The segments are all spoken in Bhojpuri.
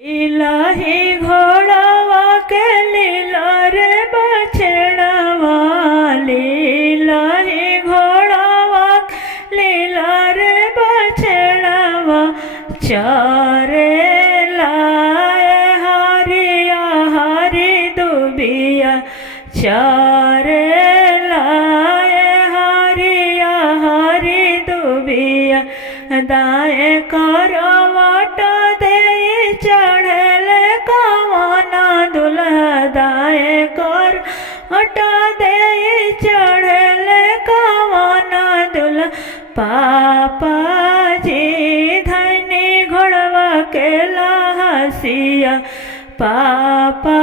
इलाही घोड़ावा के लीला रे बछड़ावा, इलाही घोड़ावा लीला रे बछड़ावा, चारे लाए हरिया हरि दुबिया, चारे लाए हरिया हरि दुबिया, दाए करवाट दे चढ़ल कवना दुल्हा, दाए कर हटा दे चढ़ल कवना दुल्हा, पापा जी धनी घोड़वा के लहसिया, पापा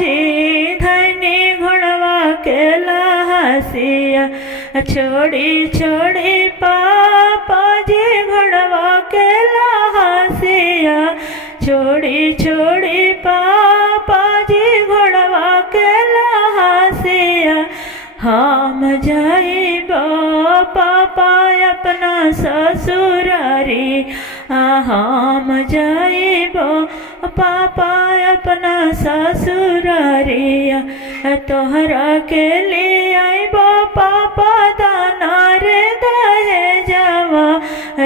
जी धनी घोड़वा के लहसिया, छोड़ी छोड़ी पापा जी घोड़वा के लहसिया, छोड़ी छोड़ी पापा जी घोड़वा के लहसिया, हम जाइब पापा अपना ससुरारी, हम जाइब पापा अपना ससुरारिया, तोहरा के लिए आइब पापा दाना रे दहेजवा,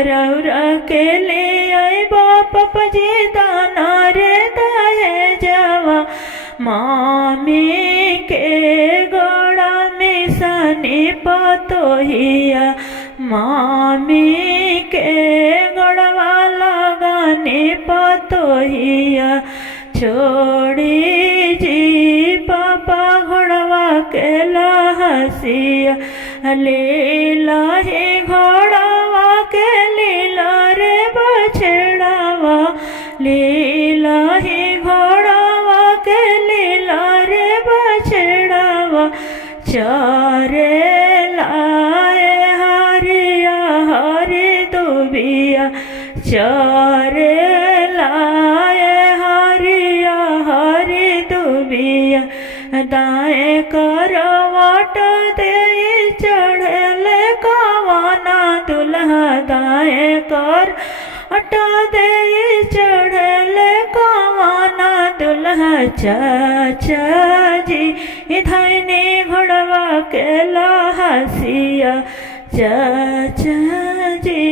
रौरा के लिए आइब पापा जी दाना रे दहेजवा, मामी के गोड़ा में सनी पतोहिया, मामी के गोड़वा लगाने पतोहिया, छोड़ी जी पापा घोड़वा के लहसिया, लीला ही घोड़वा के लीला रे बछड़ावा, लीला ही घोड़वा के लीला रे बछड़ावा, चारे लाए हरिया हरि दुबिया, चारे लाए हरिया हरि दुबिया, दाएं करवाट दे चढ़ल कवना दुल्हा, दाएं कर हटा दे चढ़ल कवना दुल्हा, चाचा जी धनी घोड़वा के लहसिया, चाचा जी।